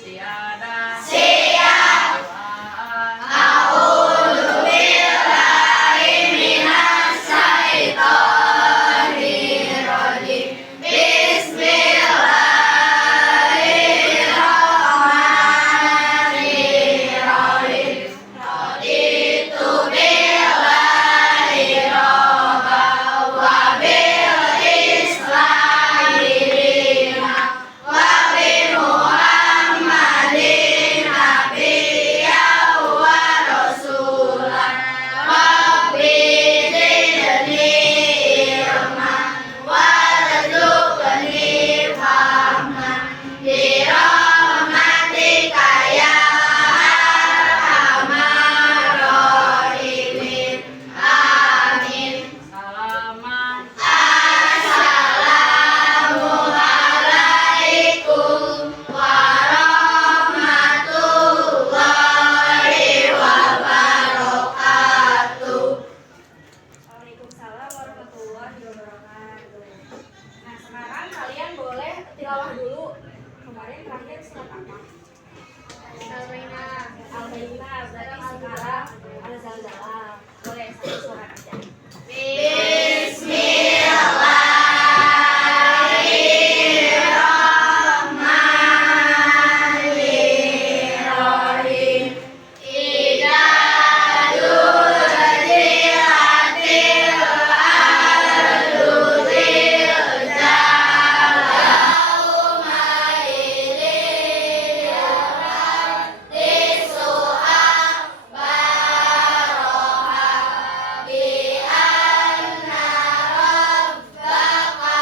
Tiada. Siap. A'udzu billahi minas syaitonir rajim. Bismillahirrahmanirrahim. Raditu billahi robba wa bil islami dina wa bi Muhammadin nabiyyan wa rasulan. Rabbi zidni ilman warzuqni fahman bi rahmatika ya arhamar rahimin. Amin. Salaman. Assalamualaikum warahmatullahi wabarakatuh. Waalaikumsalam warahmatullahi wabarakatuh. Nah, sekarang kalian boleh tilawah dulu. Kemarin terakhir surat apa? Al-Bayyinah. Al-Bayyinah. Berarti sekarang Al-Zalzalah. Boleh satu surat aja. Bismillahirrahmanirrahim. Idza zulzilatil ardu zilzalaha yauma idzin yuhadditsu akhbaraha bi anna rabbaka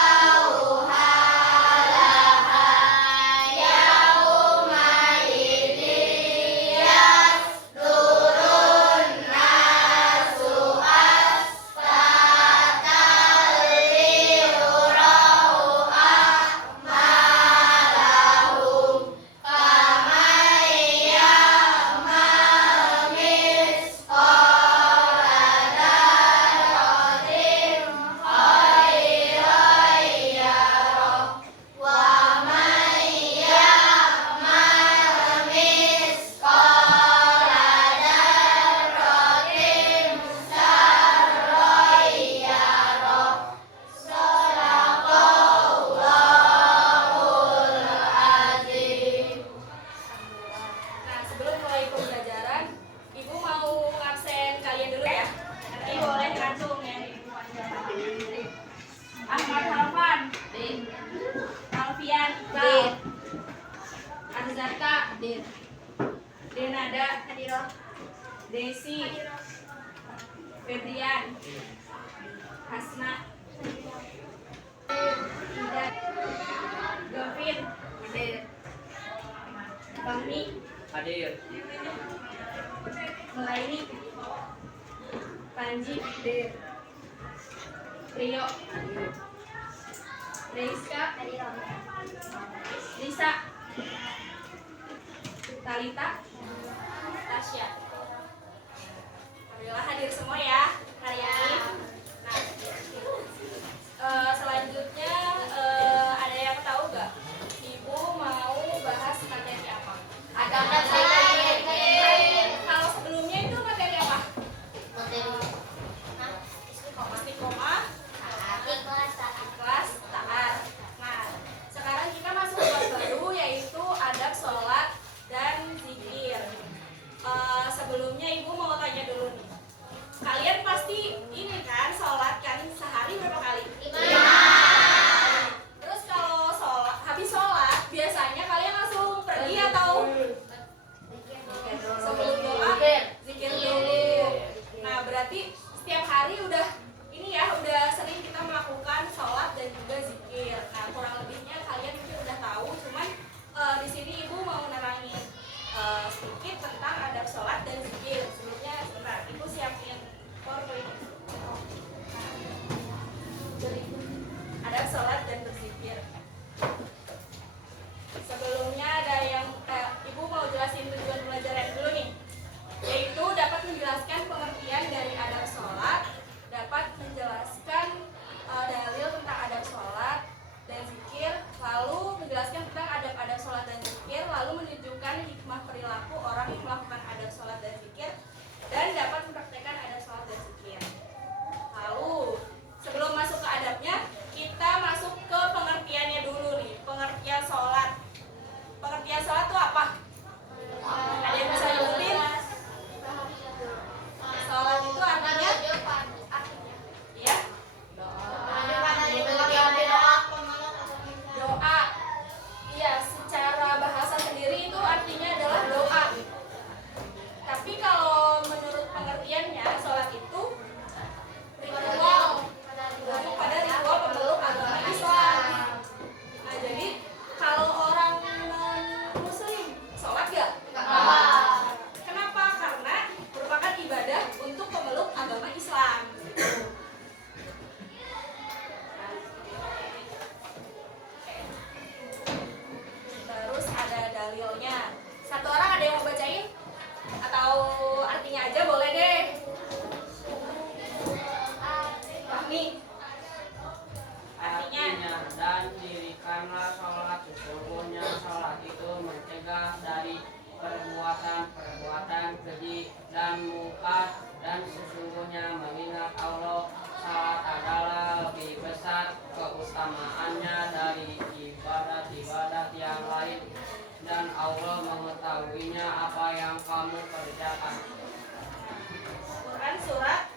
awha laha yauma idzin yasdurun nasu asfatan liyurau a'malahum faman ya'mal mithqala dzarratin khairan yarah wa man ya'mal mithqala dzarratin syarran yarah. Shadaqallahul azim. Nah, sebelum mulai pembelajaran, Ibu mau absen kalian dulu ya. Nanti boleh langsung ya. Ahmad Halfan. Alfian. Arzaka. Denada. Desi. Febrian. Hasna. Hidat. Gavin. Fahmi. Hadir. Melaini. Panji. Rio. Rizka. Lisa. Talita. Tasya. Alhamdulillah hadir semua ya hari ini. Nah, selanjutnya ada yang tahu nggak? Ibu mau bahas materi apa? Agama Kalau sebelumnya itu materi apa? Istiqomah, ikhlas, taat. Nah, sekarang kita masuk kelas baru yaitu adab sholat dan zikir. Sebelumnya Ibu mau tanya dulu nih. Kalian pasti mencegah dari perbuatan keji dan mungkar, dan sesungguhnya mengingat Allah salat adalah lebih besar keutamaannya dari ibadat-ibadat yang lain, dan Allah mengetahuinya apa yang kamu kerjakan. Quran surat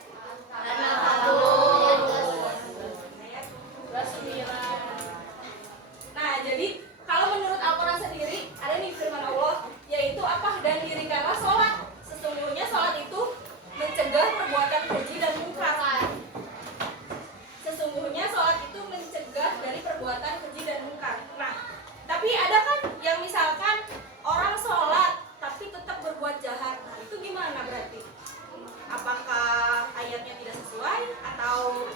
An-Nahl. ayat 29. Nah, jadi kalau menurut Al-Quran sendiri ada nih firman Allah, yaitu apa? Dan dirikanlah sholat. Sesungguhnya sholat itu mencegah perbuatan keji dan mungkar. Sesungguhnya sholat itu mencegah dari perbuatan keji dan mungkar. Nah, tapi ada kan yang misalkan orang sholat tapi tetap berbuat jahat. Nah, itu gimana berarti? Apakah ayatnya tidak sesuai atau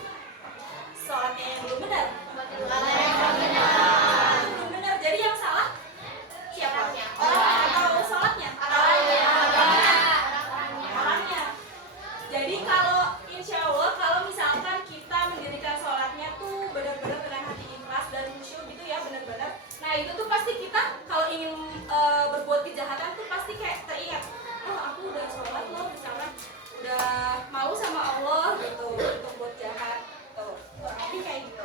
sholatnya yang belum benar? Belum benar. Jadi yang salah siapa? Orang atau sholatnya? Orangnya. Jadi kalau insya Allah kalau misalkan kita mendirikan sholatnya tuh benar-benar dengan hati ikhlas dan khusyuk gitu ya, benar-benar. Nah itu tuh pasti kita kalau ingin berbuat kejahatan tuh pasti kayak teringat, oh aku udah sholat loh, misalkan udah mau sama Allah gitu untuk buat jahat tuh. Berarti kayak gitu.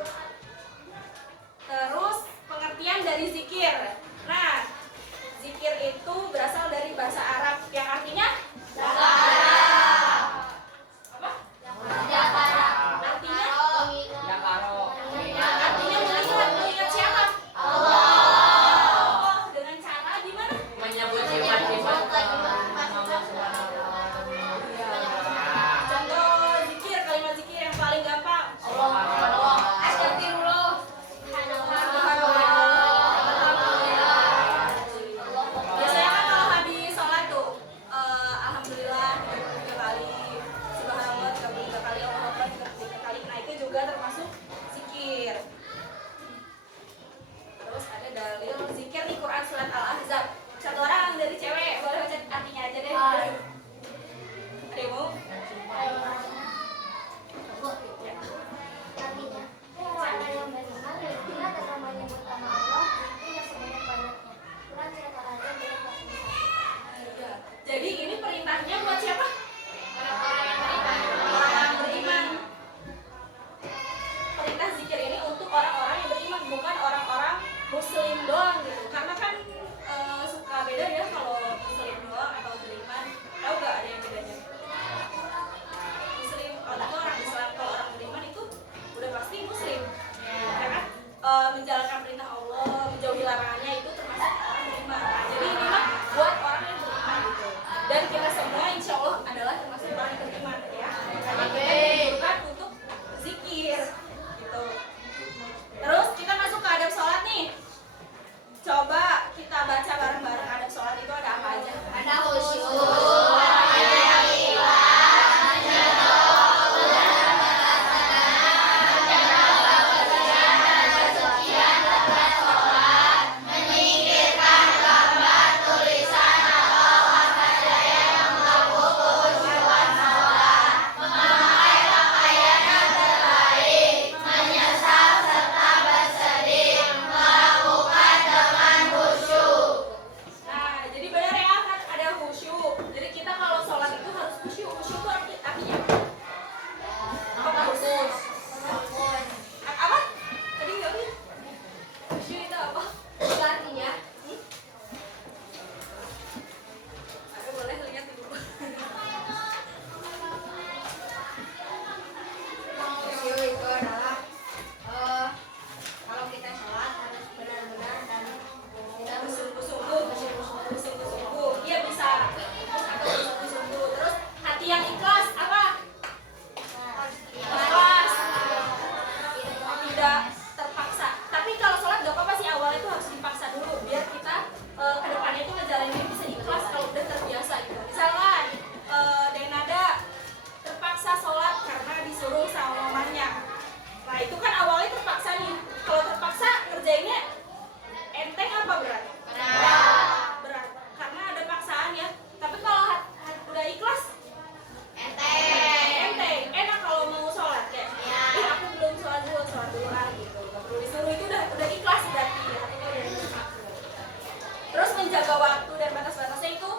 jaga waktu dan batas-batasnya itu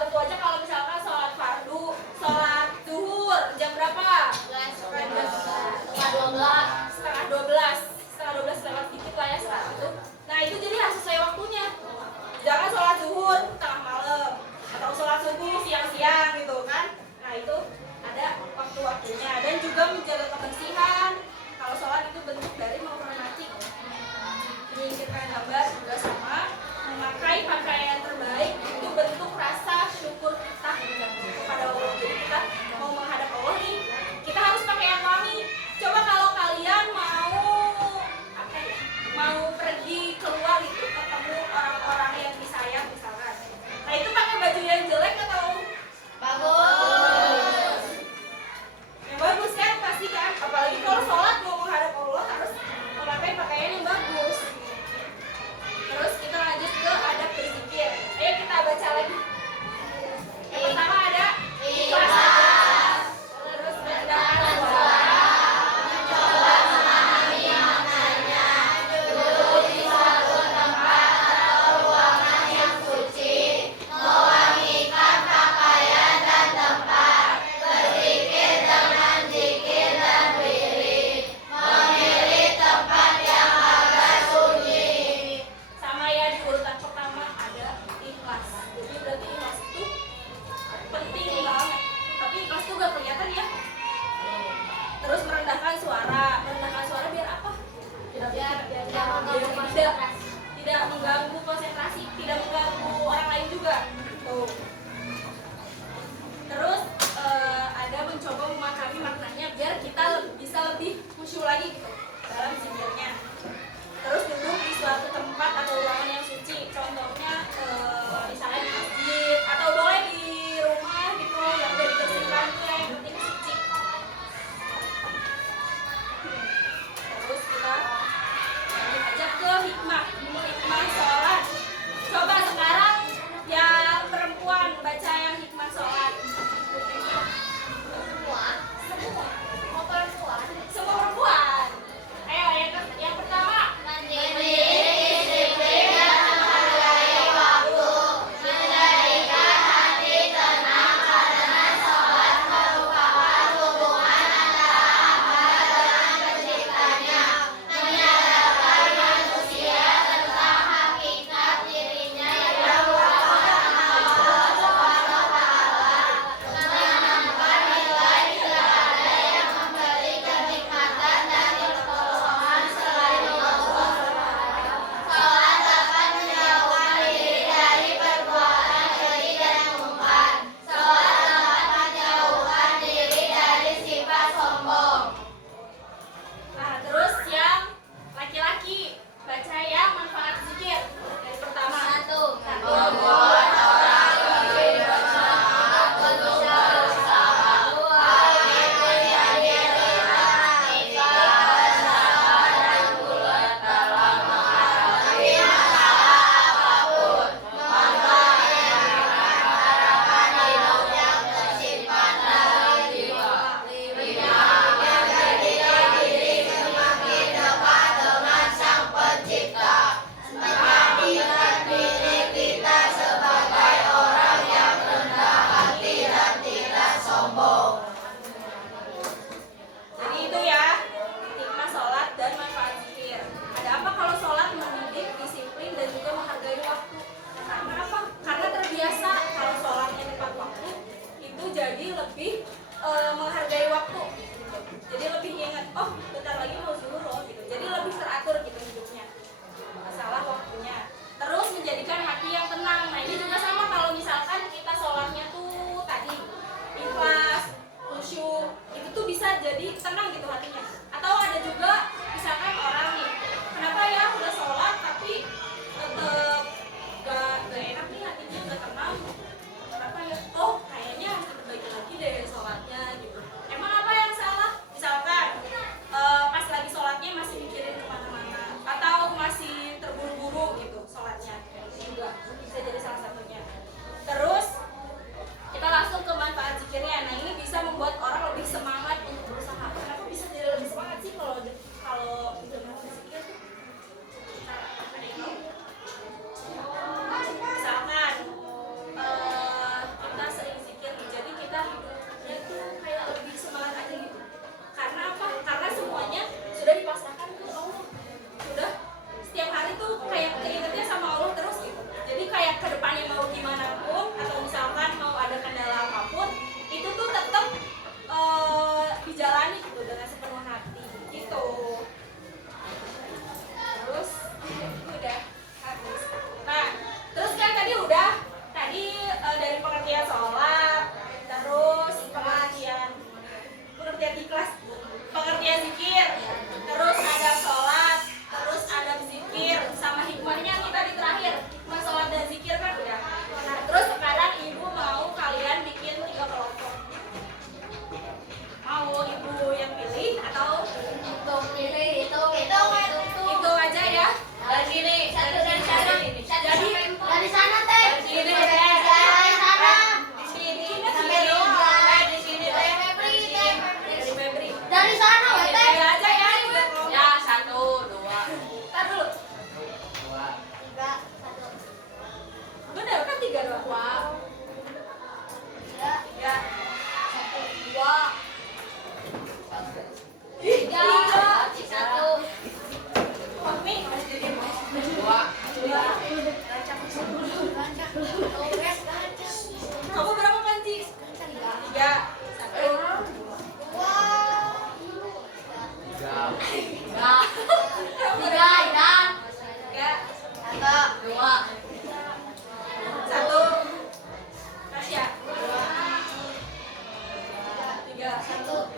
tentu aja kalau misalkan sholat fardu, sholat zuhur jam berapa? Setengah 12 lewat dikit lah ya saat itu. Nah itu jadi harus sesuai waktunya. Jangan sholat zuhur tengah malam atau sholat subuh siang-siang gitu kan. Nah itu ada waktu-waktunya dan juga menjaga kebersihan. Kalau sholat itu bentuk dari menghormati, menyingkirkan gambar juga sama. Memakai pakaian terbaik itu bentuk rasa syukur kita kepada Allah. Jadi kita mau menghadap Allah nih, kita harus pakaian wangi. Coba kalau kalian mau pergi keluar itu ketemu orang-orang yang disayang misalkan. Nah itu pakai baju yang jelek atau Bagus. yang bagus kan pasti kan. Apalagi kalau sholat mau menghadap Allah harus memakai pakaian yang bagus. Terus kita lanjut ke adab berzikir. Ayo kita baca lagi. Yang pertama ada ikhlas. Terus merendahkan suara. Mencoba memahami maknanya, duduk di suatu tempat atau ruangan yang suci, mewangikan pakaian dan tempat, berzikir dengan zikir dan wirid, memilih tempat yang agak sunyi. Sama ya di urutan pertama ada ikhlas. Jadi berarti ikhlas itu penting banget. Tapi ikhlas itu gak kelihatan ya. Terus merendahkan suara biar apa? Tidak mengganggu konsentrasi, tidak mengganggu orang lain juga. Tuh. Terus ada mencoba memahami maknanya biar kita bisa lebih khusyuk lagi gitu dalam zikirnya. Terus duduk di suatu tempat atau ruangan yang suci. Contohnya misalnya di masjid atau boleh di rumah gitu yang udah dibersihkan itu yang penting suci. Terus kita ajak ke hikmah sholat. Coba sekarang yang perempuan baca yang hikmah sholat. Semua. Semua Mau perempuan. perempuan. Kamu berapa panci? 3. 1.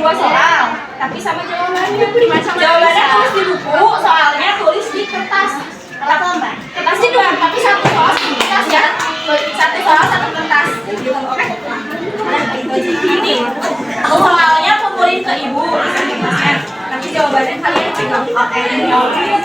2 soal, tapi sama jawabannya. Jawabannya tulis di buku, soalnya tulis di kertas. Kertas di dua, tapi satu soal satu kertas ya. Satu soal satu kertas. Oke? Ini soalnya kumpulin ke ibu, nanti jawabannya kalian pegang. Oke.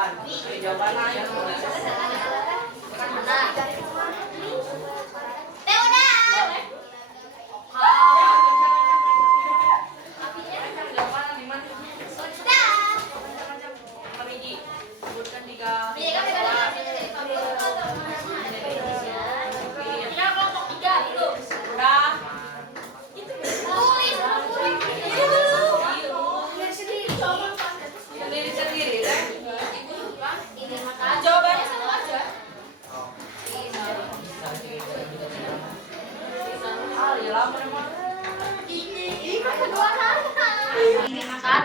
jawaban. Beri jawaban aja. Jawabannya satu aja.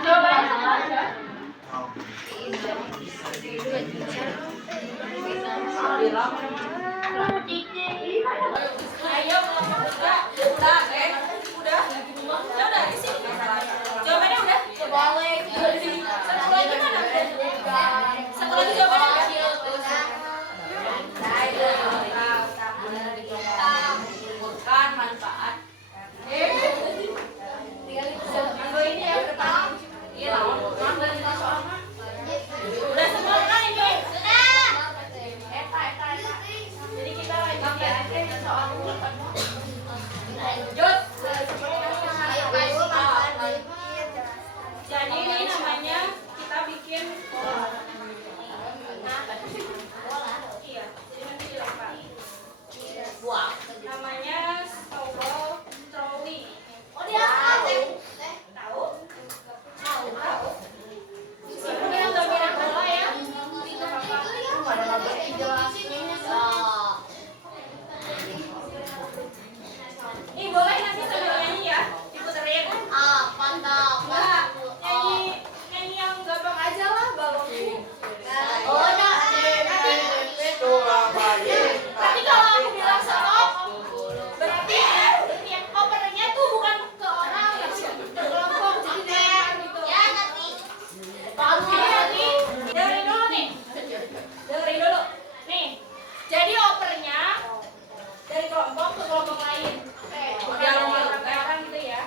Jawabannya satu aja. Ayo kelompok tiga. Udah, udah. Ya udah di sini. Jawabannya udah. Satu lagi mana? Satu lagi jawabannya udah. Bukan manfaat. Manggo ini ya depan. Iya lah, manggo ini soalnya. Udah semua kan ini? Sudah. Eta. Jadi kita lanjut ya. Soal lanjut. Jadi ini namanya kita bikin bola. Iya, jadi nanti dilempar. Namanya snowball trolley. Oh dia tahu? Tahu. Ini yang gambaran bola ya. Nih boleh nanti sambil nyanyi ya, diputerin. Enggak, nyanyi yang gampang aja lah, balonku. Tapi kalau aku bilang stop, berarti yang opernya tuh bukan ke orang, ke kelompok, jadi dilempar gitu. Ya nanti. Dengerin dulu nih. Nih, jadi opernya dari kelompok ke kelompok lain. Orang gitu ya.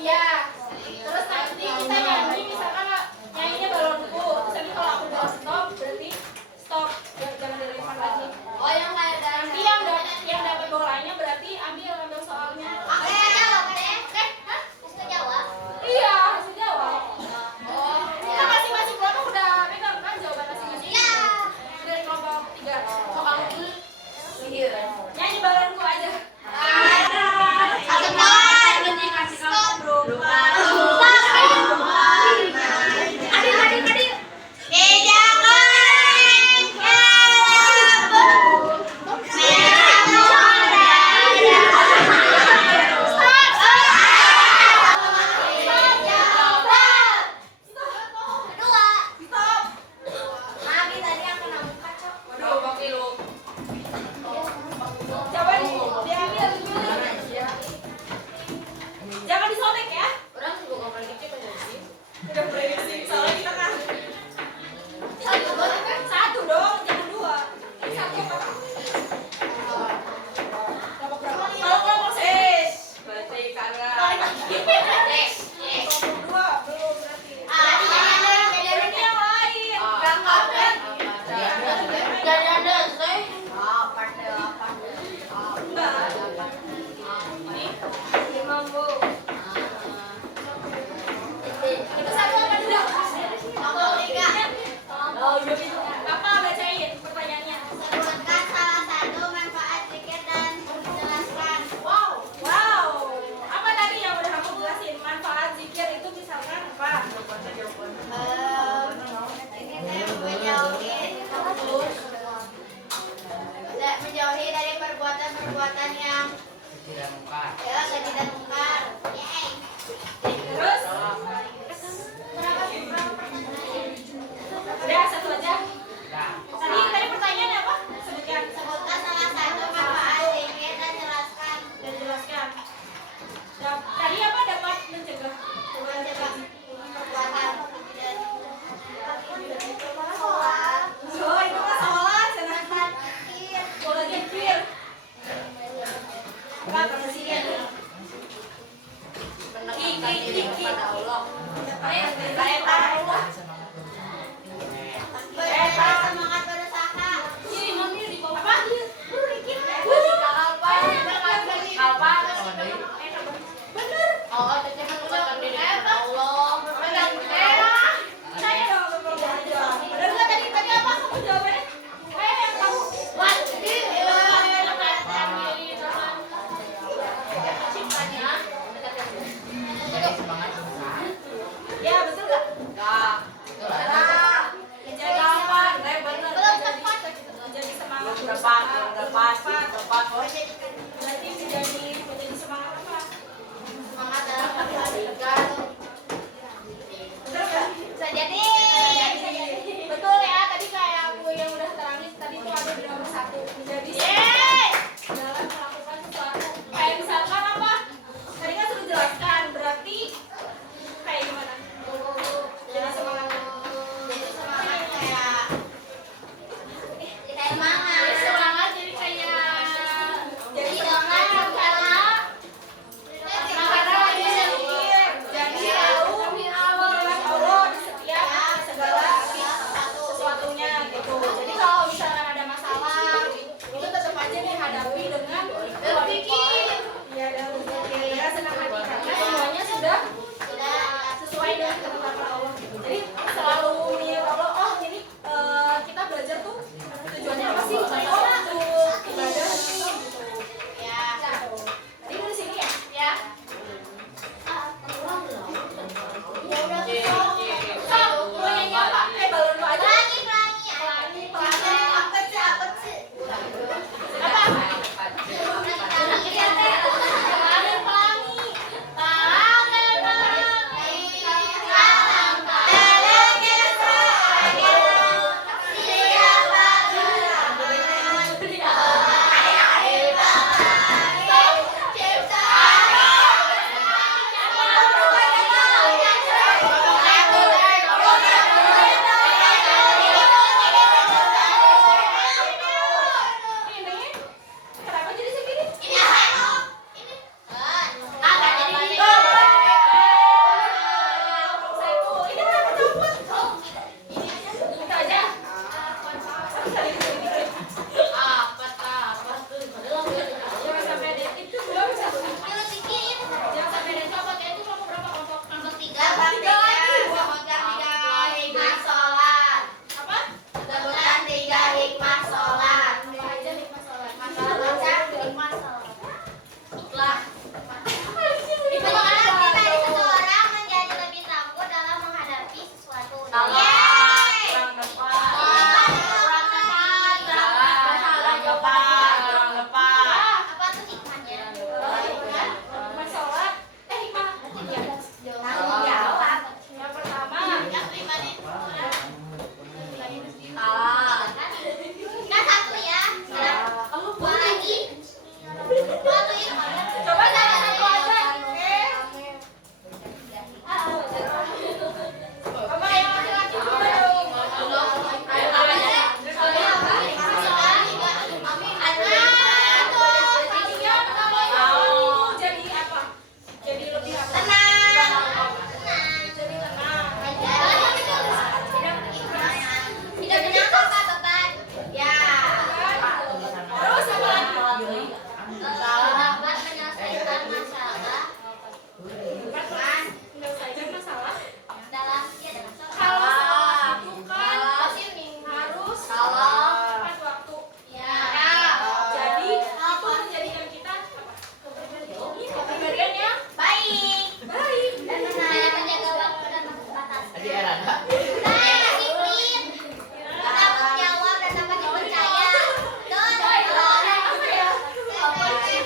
Ya. Terus nanti kita nyanyi, misalkan nyanyinya balonku. Terus nanti kalau aku bilang stop, berarti stop. Jangan dilempar lagi. Nanti yang dapat bolanya berarti ambil soalnya. Iya, harus jawab. Kita masing-masing kelompok udah pegang kan jawaban masing-masing. Dari kelompok 3. Kok kamu dulu? Nyanyi balonku aja. Jangan disobek ya. Udah prediksi, soalnya kita kan satu dong, jangan dua. Satu apa? Kalau kelompok berarti karena kelompok dua belum berarti. Berarti yang lain. Itu satu apa dua? Oh, iya gitu. Apa bacain pertanyaannya? Wow. Apa tadi yang udah kamu jelasin? Manfaat zikir itu misalkan apa? Menjauhi dari perbuatan-perbuatan yang tidak mungkar. Terus? Udah satu aja. Tadi pertanyaannya apa? Sebutkan Salah satu manfaat zikir dan jelaskan. Tadi apa dapat mencegah? Perbuatan Oh, itu mah sholat, senang. Bola zikir. Enggak presiden. Kiki. Saya tahu. Berarti menjadi semangat apa? Semangat dalam pendidikan. Betul kan? Bisa jadi. Betul ya, tadi kayak aku yang udah terangin tadi tuh ada di nomor 1 menjadi dalam melakukan sesuatu. Kayak misalkan apa? Tadi kan sudah jelaskan, berarti kayak gimana? Jadi semangat. Jadi semangat kayak semangat. Jadi semangat jadi kayak jadi semangat karena lagi sedikit. Jadi tahu mengenal Allah di setiap segala sesuatunya gitu. Jadi kalau misalkan ada masalah itu tetap aja dihadapi dengan berpikir. Ya, dan berpikir dengan senang hati karena semuanya sudah sesuai dengan ketetapan Allah. Jadi selalu mengingat Allah. Oh ini kita belajar tuh tujuannya apa sih? Oh untuk ibadah nih gitu. Ya. Tadi dari sini ya? Ya. Ya udah sok. Sok, mau nyanyi apa? Balon lu aja. Pelangi. Apa sih? Apa sih? Apa? Ini kenapa jadi segini? Ini kenapa copot? Kita aja. Bisa dikit-dikit. Jangan sampai ada itu belum bisa. Jangan sampai ada copot ya, itu kamu berapa kelompok? Apa? Apa aja nih masalah? Itu Seseorang menjadi lebih tangguh dalam menghadapi sesuatu. Apa tuh hikmahnya? hikmah sholat. Hikmah. Tanggung jawab. Yang pertama, Yang kelima nih. Kan satu ya. Dua lagi. Satu hikmah. coba salah satu aja. Mama yang laki-laki juga dong. Jadi apa? Jadi lebih apa? Jadi tenang. Tidak menyangka beban. Ya. Terus apa lagi? Dapat menyelesaikan masalah Menyelesaikan masalah. dalam dalam Kalau salah itu kan harus tepat waktu. ya. Jadi itu menjadikan kita kepribadian yang Baik. baik. Dan menjaga waktu dan batas. Disiplin. Bertanggung jawab dan dapat dipercaya. Dan Apa ya?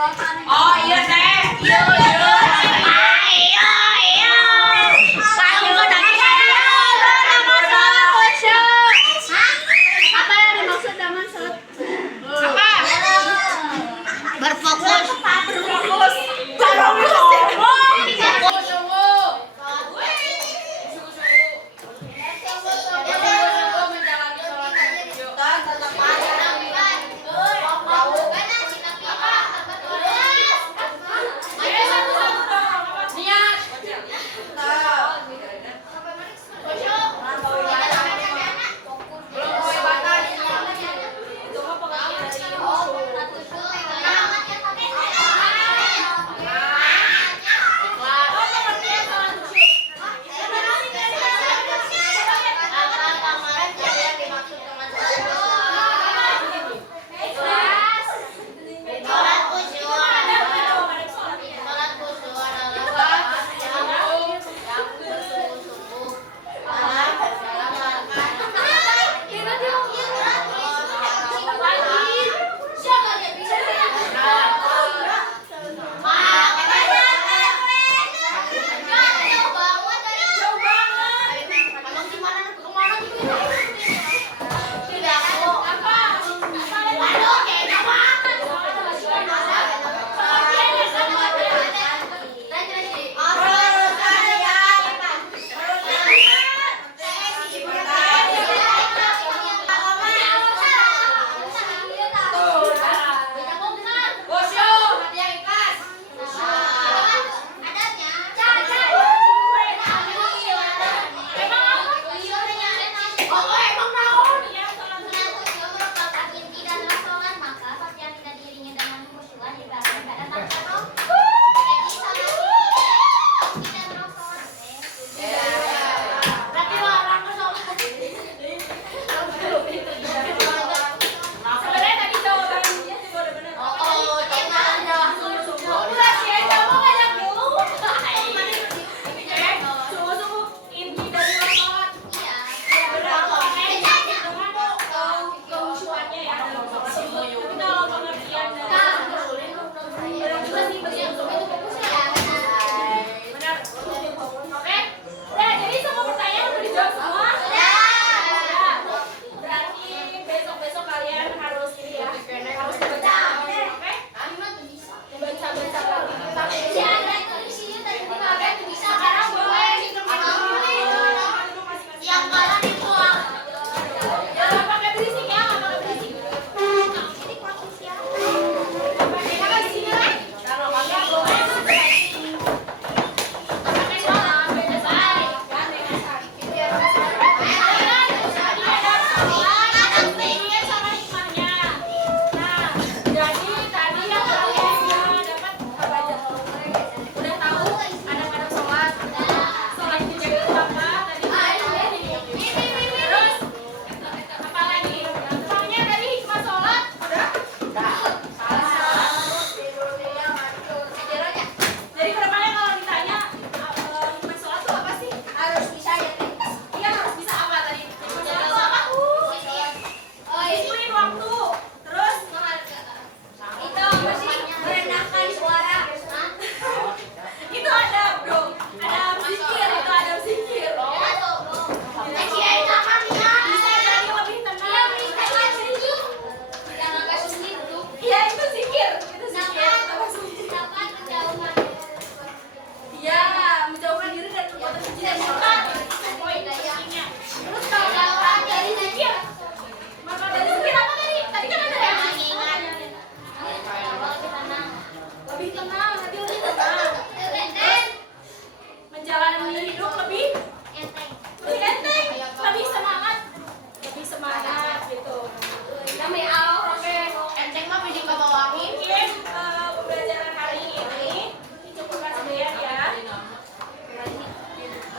Oh iya teh. Iya. Apa yang dimaksud dengan sholat? Berfokus.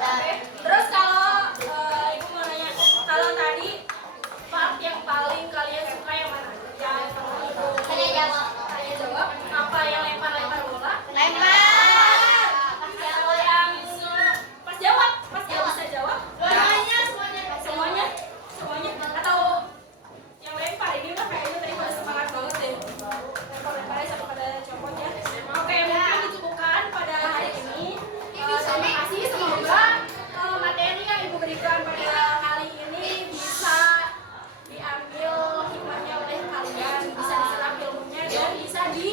Oke. bisa di